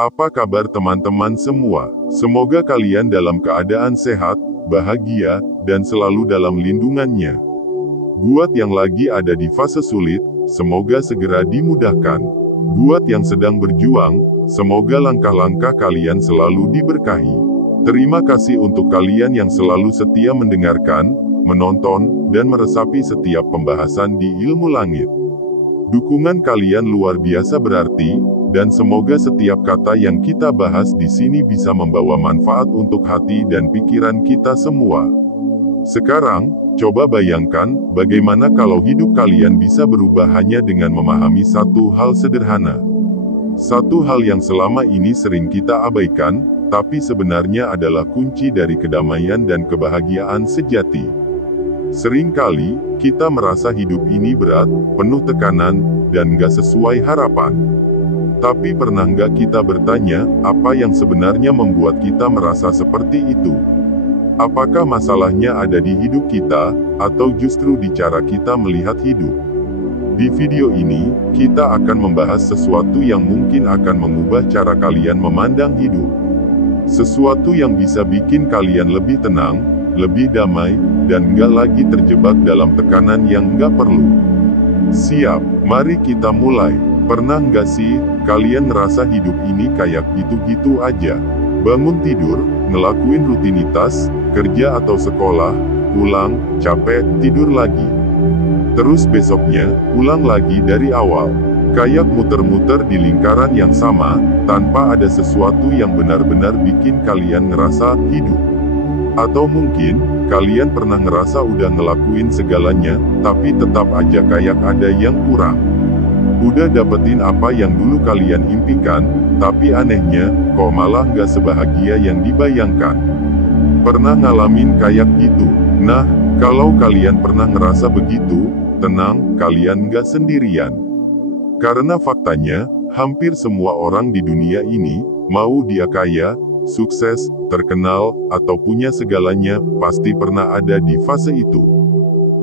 Apa kabar teman-teman semua? Semoga kalian dalam keadaan sehat, bahagia, dan selalu dalam lindungannya. Buat yang lagi ada di fase sulit, semoga segera dimudahkan. Buat yang sedang berjuang, semoga langkah-langkah kalian selalu diberkahi. Terima kasih untuk kalian yang selalu setia mendengarkan, menonton, dan meresapi setiap pembahasan di Ilmu Langit. Dukungan kalian luar biasa berarti, dan semoga setiap kata yang kita bahas di sini bisa membawa manfaat untuk hati dan pikiran kita semua. Sekarang, coba bayangkan, bagaimana kalau hidup kalian bisa berubah hanya dengan memahami satu hal sederhana. Satu hal yang selama ini sering kita abaikan, tapi sebenarnya adalah kunci dari kedamaian dan kebahagiaan sejati. Seringkali, kita merasa hidup ini berat, penuh tekanan, dan gak sesuai harapan. Tapi pernah gak kita bertanya, apa yang sebenarnya membuat kita merasa seperti itu? Apakah masalahnya ada di hidup kita, atau justru di cara kita melihat hidup? Di video ini, kita akan membahas sesuatu yang mungkin akan mengubah cara kalian memandang hidup. Sesuatu yang bisa bikin kalian lebih tenang, lebih damai, dan gak lagi terjebak dalam tekanan yang gak perlu. Siap, mari kita mulai. Pernah gak sih, kalian ngerasa hidup ini kayak gitu-gitu aja? Bangun tidur, ngelakuin rutinitas, kerja atau sekolah, pulang, capek, tidur lagi. Terus besoknya, ulang lagi dari awal. Kayak muter-muter di lingkaran yang sama, tanpa ada sesuatu yang benar-benar bikin kalian ngerasa hidup. Atau mungkin, kalian pernah ngerasa udah ngelakuin segalanya, tapi tetap aja kayak ada yang kurang. Udah dapetin apa yang dulu kalian impikan, tapi anehnya, kok malah nggak sebahagia yang dibayangkan. Pernah ngalamin kayak gitu? Nah, kalau kalian pernah ngerasa begitu, tenang, kalian nggak sendirian. Karena faktanya, hampir semua orang di dunia ini, mau dia kaya, sukses, terkenal, atau punya segalanya, pasti pernah ada di fase itu.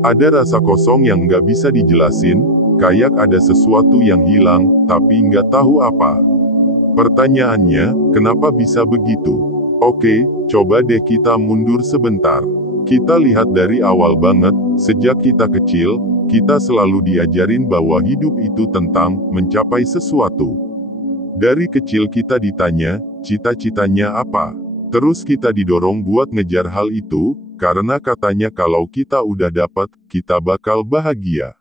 Ada rasa kosong yang nggak bisa dijelasin, kayak ada sesuatu yang hilang, tapi nggak tahu apa. Pertanyaannya, kenapa bisa begitu? Oke, coba deh kita mundur sebentar. Kita lihat dari awal banget, sejak kita kecil, kita selalu diajarin bahwa hidup itu tentang mencapai sesuatu. Dari kecil kita ditanya, cita-citanya apa? Terus kita didorong buat ngejar hal itu, karena katanya kalau kita udah dapat, kita bakal bahagia.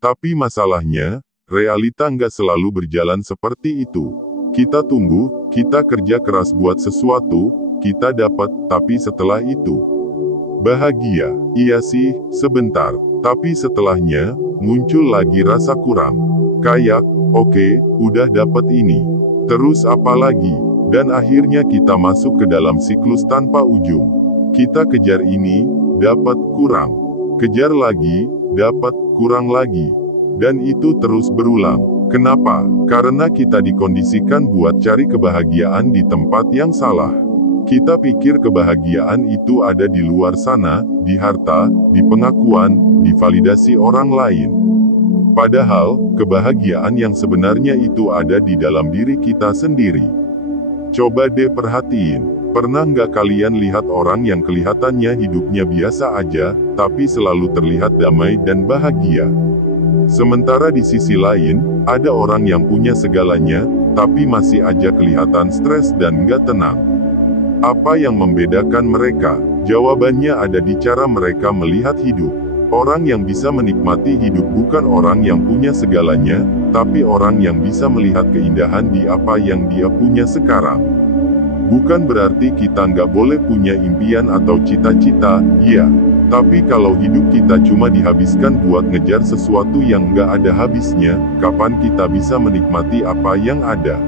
Tapi masalahnya, realita nggak selalu berjalan seperti itu. Kita tumbuh, kita kerja keras buat sesuatu, kita dapat, tapi setelah itu, bahagia. Iya sih, sebentar. Tapi setelahnya, muncul lagi rasa kurang. Kayak, oke, udah dapat ini. Terus apa lagi? Dan akhirnya kita masuk ke dalam siklus tanpa ujung. Kita kejar ini, dapat, kurang. Kejar lagi, dapat, kurang lagi. Dan itu terus berulang. Kenapa? Karena kita dikondisikan buat cari kebahagiaan di tempat yang salah. Kita pikir kebahagiaan itu ada di luar sana, di harta, di pengakuan, di validasi orang lain. Padahal, kebahagiaan yang sebenarnya itu ada di dalam diri kita sendiri. Coba deh perhatiin, pernah nggak kalian lihat orang yang kelihatannya hidupnya biasa aja, tapi selalu terlihat damai dan bahagia? Sementara di sisi lain, ada orang yang punya segalanya, tapi masih aja kelihatan stres dan nggak tenang. Apa yang membedakan mereka? Jawabannya ada di cara mereka melihat hidup. Orang yang bisa menikmati hidup bukan orang yang punya segalanya, tapi orang yang bisa melihat keindahan di apa yang dia punya sekarang. Bukan berarti kita nggak boleh punya impian atau cita-cita, iya. Tapi kalau hidup kita cuma dihabiskan buat ngejar sesuatu yang nggak ada habisnya, kapan kita bisa menikmati apa yang ada?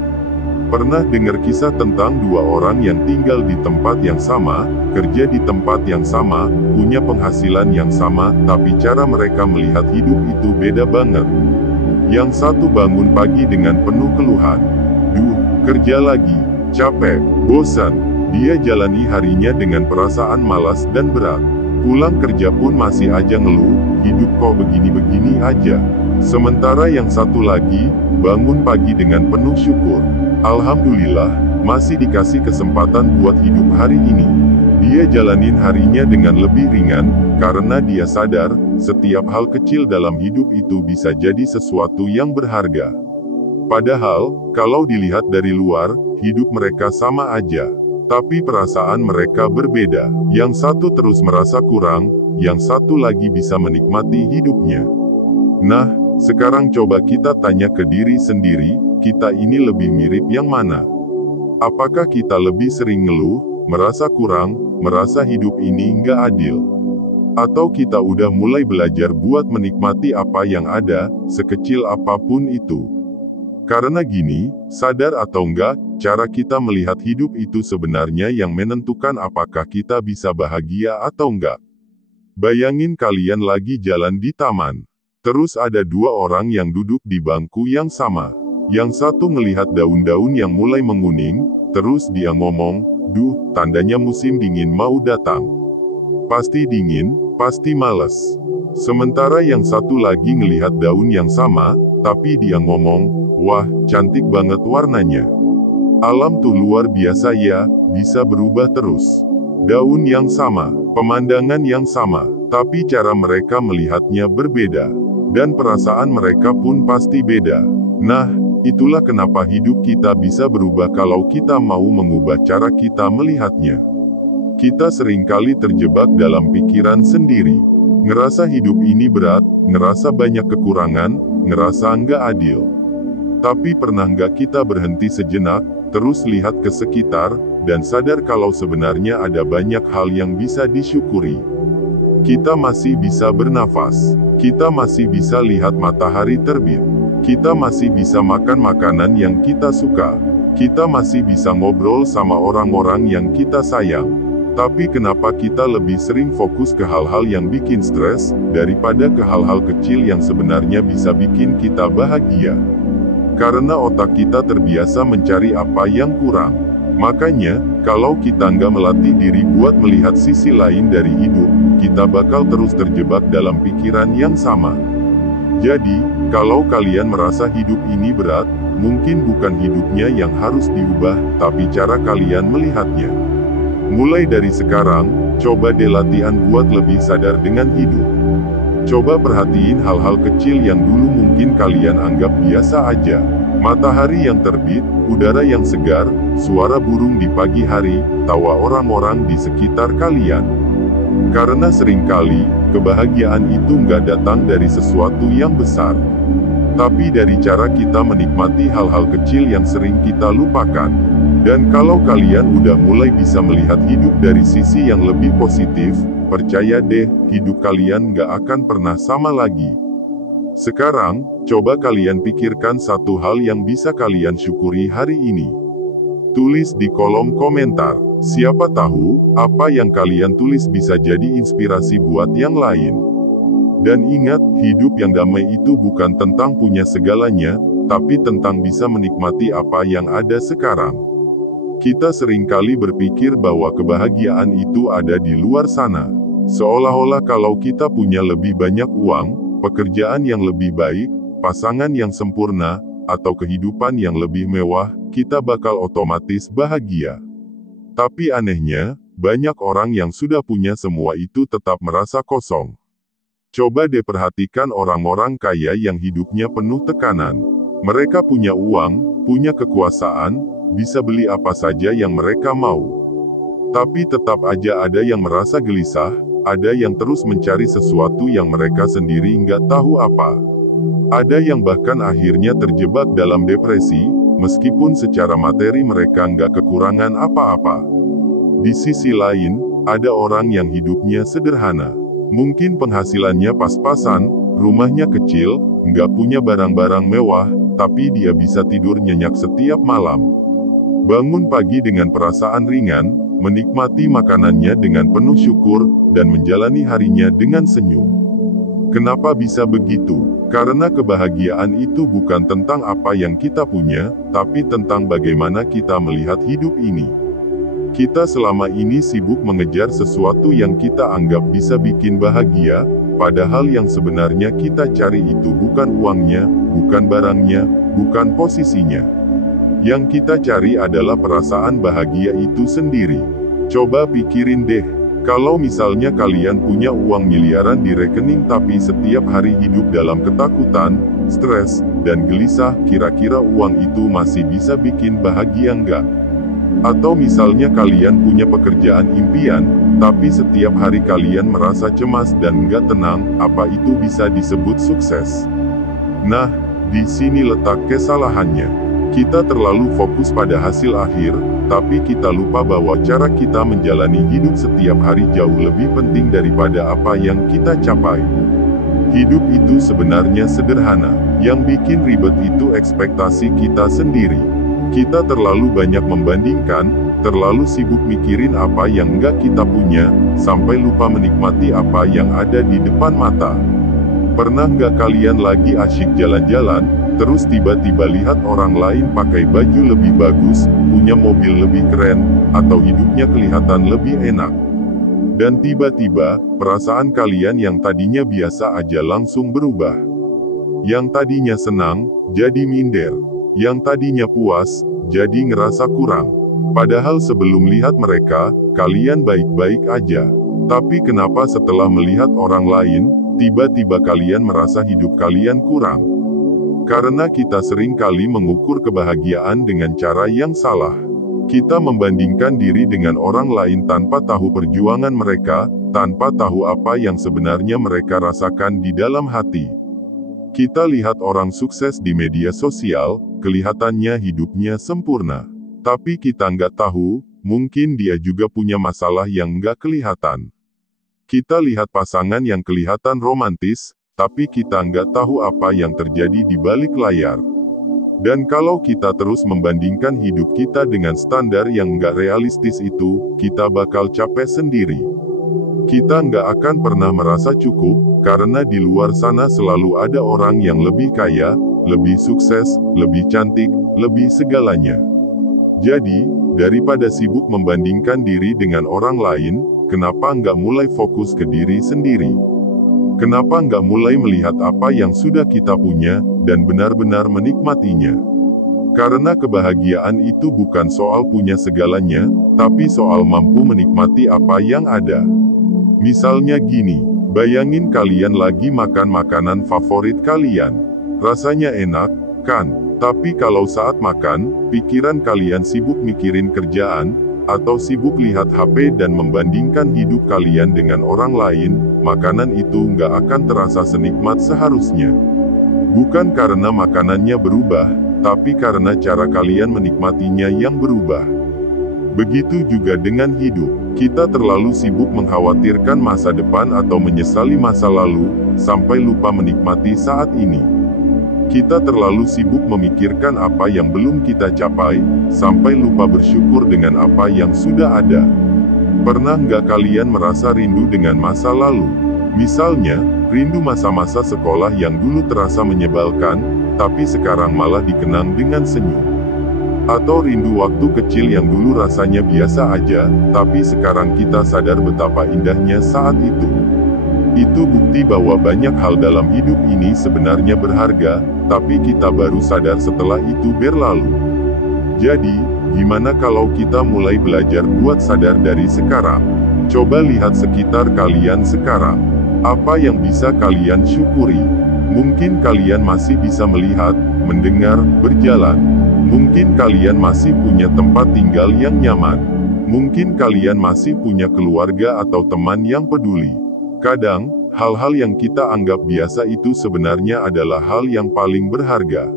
Pernah dengar kisah tentang dua orang yang tinggal di tempat yang sama, kerja di tempat yang sama, punya penghasilan yang sama, tapi cara mereka melihat hidup itu beda banget. Yang satu bangun pagi dengan penuh keluhan. Duh, kerja lagi, capek, bosan. Dia jalani harinya dengan perasaan malas dan berat. Pulang kerja pun masih aja ngeluh, hidup kok begini-begini aja. Sementara yang satu lagi, bangun pagi dengan penuh syukur. Alhamdulillah, masih dikasih kesempatan buat hidup hari ini. Dia jalanin harinya dengan lebih ringan, karena dia sadar, setiap hal kecil dalam hidup itu bisa jadi sesuatu yang berharga. Padahal, kalau dilihat dari luar, hidup mereka sama aja. Tapi perasaan mereka berbeda. Yang satu terus merasa kurang, yang satu lagi bisa menikmati hidupnya. Nah, sekarang coba kita tanya ke diri sendiri, kita ini lebih mirip yang mana? Apakah kita lebih sering ngeluh, merasa kurang, merasa hidup ini nggak adil? Atau kita udah mulai belajar buat menikmati apa yang ada, sekecil apapun itu? Karena gini, sadar atau enggak, cara kita melihat hidup itu sebenarnya yang menentukan apakah kita bisa bahagia atau enggak. Bayangin kalian lagi jalan di taman. Terus ada dua orang yang duduk di bangku yang sama. Yang satu ngelihat daun-daun yang mulai menguning, terus dia ngomong, "Duh, tandanya musim dingin mau datang. Pasti dingin, pasti males." Sementara yang satu lagi ngelihat daun yang sama, tapi dia ngomong, "Wah, cantik banget warnanya. Alam tuh luar biasa ya, bisa berubah terus." Daun yang sama, pemandangan yang sama, tapi cara mereka melihatnya berbeda. Dan perasaan mereka pun pasti beda. Nah, itulah kenapa hidup kita bisa berubah kalau kita mau mengubah cara kita melihatnya. Kita seringkali terjebak dalam pikiran sendiri. Ngerasa hidup ini berat, ngerasa banyak kekurangan, ngerasa nggak adil. Tapi pernah nggak kita berhenti sejenak, terus lihat ke sekitar, dan sadar kalau sebenarnya ada banyak hal yang bisa disyukuri. Kita masih bisa bernafas. Kita masih bisa lihat matahari terbit. Kita masih bisa makan makanan yang kita suka. Kita masih bisa ngobrol sama orang-orang yang kita sayang. Tapi kenapa kita lebih sering fokus ke hal-hal yang bikin stres, daripada ke hal-hal kecil yang sebenarnya bisa bikin kita bahagia? Karena otak kita terbiasa mencari apa yang kurang. Makanya, kalau kita nggak melatih diri buat melihat sisi lain dari hidup, kita bakal terus terjebak dalam pikiran yang sama. Jadi, kalau kalian merasa hidup ini berat, mungkin bukan hidupnya yang harus diubah, tapi cara kalian melihatnya. Mulai dari sekarang, coba deh latihan buat lebih sadar dengan hidup. Coba perhatiin hal-hal kecil yang dulu mungkin kalian anggap biasa aja. Matahari yang terbit, udara yang segar, suara burung di pagi hari, tawa orang-orang di sekitar kalian. Karena seringkali, kebahagiaan itu nggak datang dari sesuatu yang besar. Tapi dari cara kita menikmati hal-hal kecil yang sering kita lupakan. Dan kalau kalian udah mulai bisa melihat hidup dari sisi yang lebih positif, percaya deh, hidup kalian nggak akan pernah sama lagi. Sekarang, coba kalian pikirkan satu hal yang bisa kalian syukuri hari ini. Tulis di kolom komentar. Siapa tahu, apa yang kalian tulis bisa jadi inspirasi buat yang lain. Dan ingat, hidup yang damai itu bukan tentang punya segalanya, tapi tentang bisa menikmati apa yang ada sekarang. Kita seringkali berpikir bahwa kebahagiaan itu ada di luar sana. Seolah-olah kalau kita punya lebih banyak uang, pekerjaan yang lebih baik, pasangan yang sempurna, atau kehidupan yang lebih mewah, kita bakal otomatis bahagia. Tapi anehnya, banyak orang yang sudah punya semua itu tetap merasa kosong. Coba deh perhatikan orang-orang kaya yang hidupnya penuh tekanan. Mereka punya uang, punya kekuasaan, bisa beli apa saja yang mereka mau. Tapi tetap aja ada yang merasa gelisah, ada yang terus mencari sesuatu yang mereka sendiri nggak tahu apa. Ada yang bahkan akhirnya terjebak dalam depresi, meskipun secara materi mereka nggak kekurangan apa-apa. Di sisi lain, ada orang yang hidupnya sederhana. Mungkin penghasilannya pas-pasan, rumahnya kecil, nggak punya barang-barang mewah, tapi dia bisa tidur nyenyak setiap malam. Bangun pagi dengan perasaan ringan, menikmati makanannya dengan penuh syukur, dan menjalani harinya dengan senyum. Kenapa bisa begitu? Karena kebahagiaan itu bukan tentang apa yang kita punya, tapi tentang bagaimana kita melihat hidup ini. Kita selama ini sibuk mengejar sesuatu yang kita anggap bisa bikin bahagia, padahal yang sebenarnya kita cari itu bukan uangnya, bukan barangnya, bukan posisinya. Yang kita cari adalah perasaan bahagia itu sendiri. Coba pikirin deh, kalau misalnya kalian punya uang miliaran di rekening tapi setiap hari hidup dalam ketakutan, stres, dan gelisah, kira-kira uang itu masih bisa bikin bahagia nggak? Atau misalnya kalian punya pekerjaan impian, tapi setiap hari kalian merasa cemas dan nggak tenang, apa itu bisa disebut sukses? Nah, di sini letak kesalahannya. Kita terlalu fokus pada hasil akhir, tapi kita lupa bahwa cara kita menjalani hidup setiap hari jauh lebih penting daripada apa yang kita capai. Hidup itu sebenarnya sederhana, yang bikin ribet itu ekspektasi kita sendiri. Kita terlalu banyak membandingkan, terlalu sibuk mikirin apa yang nggak kita punya, sampai lupa menikmati apa yang ada di depan mata. Pernah nggak kalian lagi asyik jalan-jalan, terus tiba-tiba lihat orang lain pakai baju lebih bagus, punya mobil lebih keren, atau hidupnya kelihatan lebih enak? Dan tiba-tiba, perasaan kalian yang tadinya biasa aja langsung berubah. Yang tadinya senang, jadi minder. Yang tadinya puas, jadi ngerasa kurang. Padahal sebelum lihat mereka, kalian baik-baik aja. Tapi kenapa setelah melihat orang lain, tiba-tiba kalian merasa hidup kalian kurang? Karena kita sering kali mengukur kebahagiaan dengan cara yang salah. Kita membandingkan diri dengan orang lain tanpa tahu perjuangan mereka, tanpa tahu apa yang sebenarnya mereka rasakan di dalam hati. Kita lihat orang sukses di media sosial, kelihatannya hidupnya sempurna. Tapi kita nggak tahu, mungkin dia juga punya masalah yang nggak kelihatan. Kita lihat pasangan yang kelihatan romantis, tapi kita nggak tahu apa yang terjadi di balik layar. Dan kalau kita terus membandingkan hidup kita dengan standar yang nggak realistis itu, kita bakal capek sendiri. Kita nggak akan pernah merasa cukup, karena di luar sana selalu ada orang yang lebih kaya, lebih sukses, lebih cantik, lebih segalanya. Jadi, daripada sibuk membandingkan diri dengan orang lain, kenapa nggak mulai fokus ke diri sendiri? Kenapa nggak mulai melihat apa yang sudah kita punya, dan benar-benar menikmatinya? Karena kebahagiaan itu bukan soal punya segalanya, tapi soal mampu menikmati apa yang ada. Misalnya gini, bayangin kalian lagi makan makanan favorit kalian. Rasanya enak, kan? Tapi kalau saat makan, pikiran kalian sibuk mikirin kerjaan, atau sibuk lihat HP dan membandingkan hidup kalian dengan orang lain, makanan itu nggak akan terasa senikmat seharusnya. Bukan karena makanannya berubah, tapi karena cara kalian menikmatinya yang berubah. Begitu juga dengan hidup, kita terlalu sibuk mengkhawatirkan masa depan atau menyesali masa lalu, sampai lupa menikmati saat ini. Kita terlalu sibuk memikirkan apa yang belum kita capai, sampai lupa bersyukur dengan apa yang sudah ada. Pernah nggak kalian merasa rindu dengan masa lalu? Misalnya, rindu masa-masa sekolah yang dulu terasa menyebalkan, tapi sekarang malah dikenang dengan senyum. Atau rindu waktu kecil yang dulu rasanya biasa aja, tapi sekarang kita sadar betapa indahnya saat itu. Itu bukti bahwa banyak hal dalam hidup ini sebenarnya berharga, tapi kita baru sadar setelah itu berlalu. Jadi, gimana kalau kita mulai belajar buat sadar dari sekarang? Coba lihat sekitar kalian sekarang. Apa yang bisa kalian syukuri? Mungkin kalian masih bisa melihat, mendengar, berjalan. Mungkin kalian masih punya tempat tinggal yang nyaman. Mungkin kalian masih punya keluarga atau teman yang peduli. Kadang, hal-hal yang kita anggap biasa itu sebenarnya adalah hal yang paling berharga.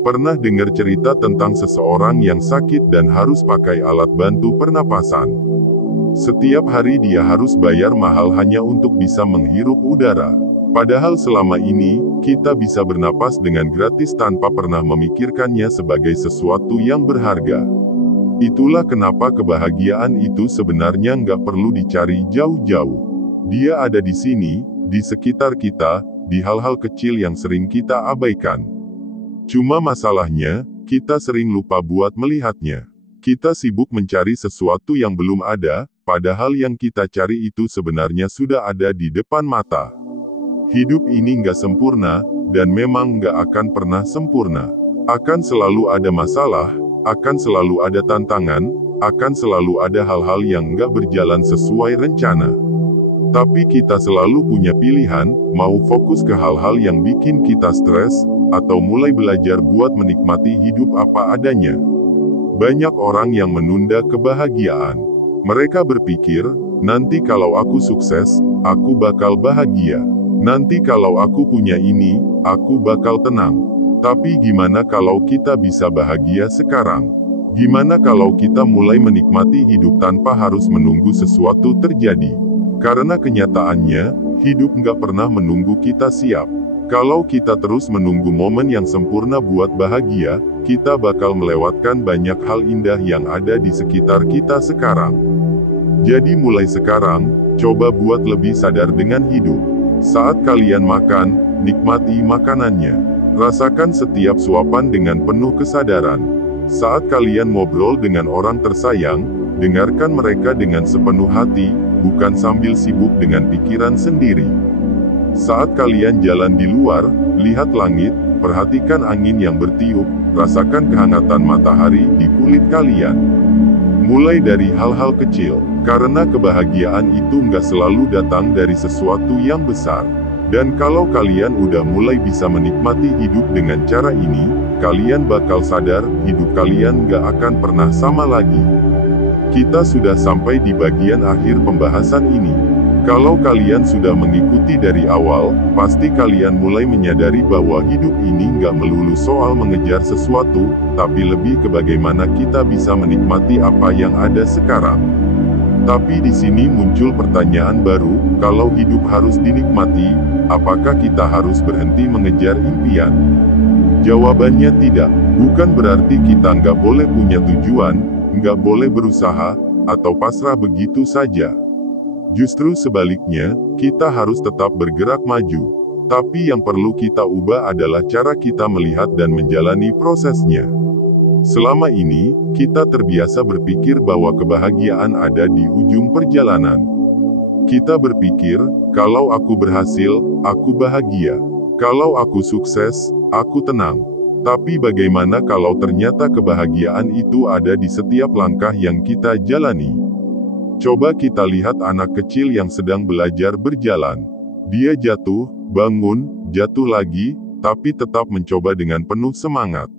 Pernah dengar cerita tentang seseorang yang sakit dan harus pakai alat bantu pernapasan. Setiap hari dia harus bayar mahal hanya untuk bisa menghirup udara. Padahal selama ini, kita bisa bernapas dengan gratis tanpa pernah memikirkannya sebagai sesuatu yang berharga. Itulah kenapa kebahagiaan itu sebenarnya nggak perlu dicari jauh-jauh. Dia ada di sini, di sekitar kita, di hal-hal kecil yang sering kita abaikan. Cuma masalahnya, kita sering lupa buat melihatnya. Kita sibuk mencari sesuatu yang belum ada, padahal yang kita cari itu sebenarnya sudah ada di depan mata. Hidup ini nggak sempurna, dan memang nggak akan pernah sempurna. Akan selalu ada masalah, akan selalu ada tantangan, akan selalu ada hal-hal yang nggak berjalan sesuai rencana. Tapi kita selalu punya pilihan, mau fokus ke hal-hal yang bikin kita stres, atau mulai belajar buat menikmati hidup apa adanya. Banyak orang yang menunda kebahagiaan. Mereka berpikir, nanti kalau aku sukses, aku bakal bahagia. Nanti kalau aku punya ini, aku bakal tenang. Tapi gimana kalau kita bisa bahagia sekarang? Gimana kalau kita mulai menikmati hidup tanpa harus menunggu sesuatu terjadi? Karena kenyataannya, hidup nggak pernah menunggu kita siap. Kalau kita terus menunggu momen yang sempurna buat bahagia, kita bakal melewatkan banyak hal indah yang ada di sekitar kita sekarang. Jadi mulai sekarang, coba buat lebih sadar dengan hidup. Saat kalian makan, nikmati makanannya. Rasakan setiap suapan dengan penuh kesadaran. Saat kalian ngobrol dengan orang tersayang, dengarkan mereka dengan sepenuh hati, bukan sambil sibuk dengan pikiran sendiri. Saat kalian jalan di luar, lihat langit, perhatikan angin yang bertiup, rasakan kehangatan matahari di kulit kalian. Mulai dari hal-hal kecil, karena kebahagiaan itu nggak selalu datang dari sesuatu yang besar. Dan kalau kalian udah mulai bisa menikmati hidup dengan cara ini, kalian bakal sadar, hidup kalian nggak akan pernah sama lagi. Kita sudah sampai di bagian akhir pembahasan ini. Kalau kalian sudah mengikuti dari awal, pasti kalian mulai menyadari bahwa hidup ini nggak melulu soal mengejar sesuatu, tapi lebih ke bagaimana kita bisa menikmati apa yang ada sekarang. Tapi di sini muncul pertanyaan baru, kalau hidup harus dinikmati, apakah kita harus berhenti mengejar impian? Jawabannya tidak, bukan berarti kita nggak boleh punya tujuan, nggak boleh berusaha, atau pasrah begitu saja. Justru sebaliknya, kita harus tetap bergerak maju. Tapi yang perlu kita ubah adalah cara kita melihat dan menjalani prosesnya. Selama ini, kita terbiasa berpikir bahwa kebahagiaan ada di ujung perjalanan. Kita berpikir, kalau aku berhasil, aku bahagia. Kalau aku sukses, aku tenang. Tapi bagaimana kalau ternyata kebahagiaan itu ada di setiap langkah yang kita jalani? Coba kita lihat anak kecil yang sedang belajar berjalan. Dia jatuh, bangun, jatuh lagi, tapi tetap mencoba dengan penuh semangat.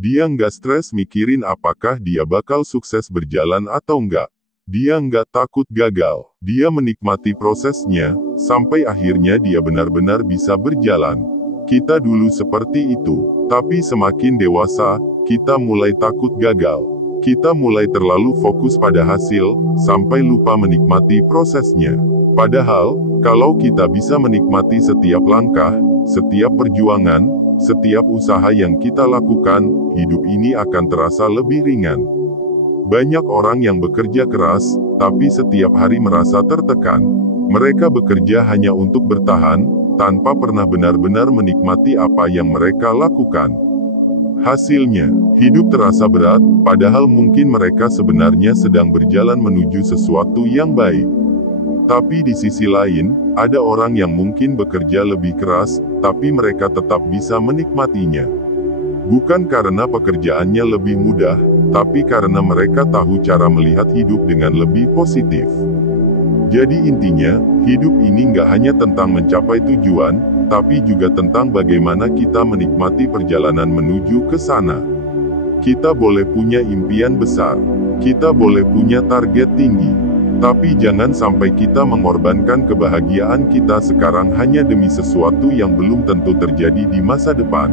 Dia nggak stres mikirin apakah dia bakal sukses berjalan atau enggak. Dia nggak takut gagal. Dia menikmati prosesnya, sampai akhirnya dia benar-benar bisa berjalan. Kita dulu seperti itu, tapi semakin dewasa, kita mulai takut gagal. Kita mulai terlalu fokus pada hasil, sampai lupa menikmati prosesnya. Padahal, kalau kita bisa menikmati setiap langkah, setiap perjuangan, setiap usaha yang kita lakukan, hidup ini akan terasa lebih ringan. Banyak orang yang bekerja keras, tapi setiap hari merasa tertekan. Mereka bekerja hanya untuk bertahan, tanpa pernah benar-benar menikmati apa yang mereka lakukan. Hasilnya, hidup terasa berat, padahal mungkin mereka sebenarnya sedang berjalan menuju sesuatu yang baik. Tapi di sisi lain, ada orang yang mungkin bekerja lebih keras, tapi mereka tetap bisa menikmatinya. Bukan karena pekerjaannya lebih mudah, tapi karena mereka tahu cara melihat hidup dengan lebih positif. Jadi intinya, hidup ini nggak hanya tentang mencapai tujuan, tapi juga tentang bagaimana kita menikmati perjalanan menuju ke sana. Kita boleh punya impian besar, kita boleh punya target tinggi, tapi jangan sampai kita mengorbankan kebahagiaan kita sekarang hanya demi sesuatu yang belum tentu terjadi di masa depan.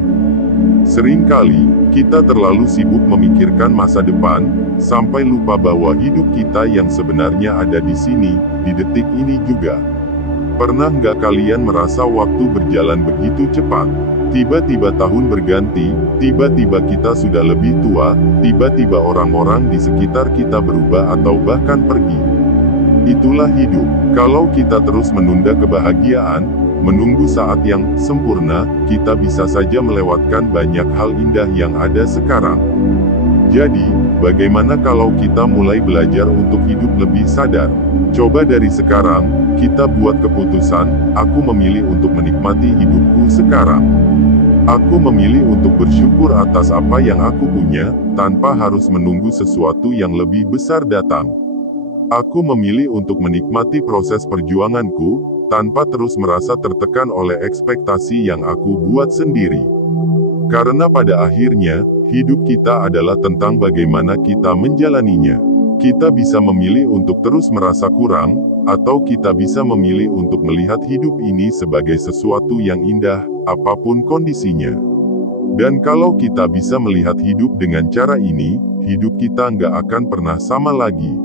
Seringkali, kita terlalu sibuk memikirkan masa depan, sampai lupa bahwa hidup kita yang sebenarnya ada di sini, di detik ini juga. Pernah nggak kalian merasa waktu berjalan begitu cepat? Tiba-tiba tahun berganti, tiba-tiba kita sudah lebih tua, tiba-tiba orang-orang di sekitar kita berubah atau bahkan pergi. Itulah hidup. Kalau kita terus menunda kebahagiaan, menunggu saat yang sempurna, kita bisa saja melewatkan banyak hal indah yang ada sekarang. Jadi, bagaimana kalau kita mulai belajar untuk hidup lebih sadar? Coba dari sekarang, kita buat keputusan, aku memilih untuk menikmati hidupku sekarang. Aku memilih untuk bersyukur atas apa yang aku punya, tanpa harus menunggu sesuatu yang lebih besar datang. Aku memilih untuk menikmati proses perjuanganku, tanpa terus merasa tertekan oleh ekspektasi yang aku buat sendiri. Karena pada akhirnya, hidup kita adalah tentang bagaimana kita menjalaninya. Kita bisa memilih untuk terus merasa kurang, atau kita bisa memilih untuk melihat hidup ini sebagai sesuatu yang indah, apapun kondisinya. Dan kalau kita bisa melihat hidup dengan cara ini, hidup kita nggak akan pernah sama lagi.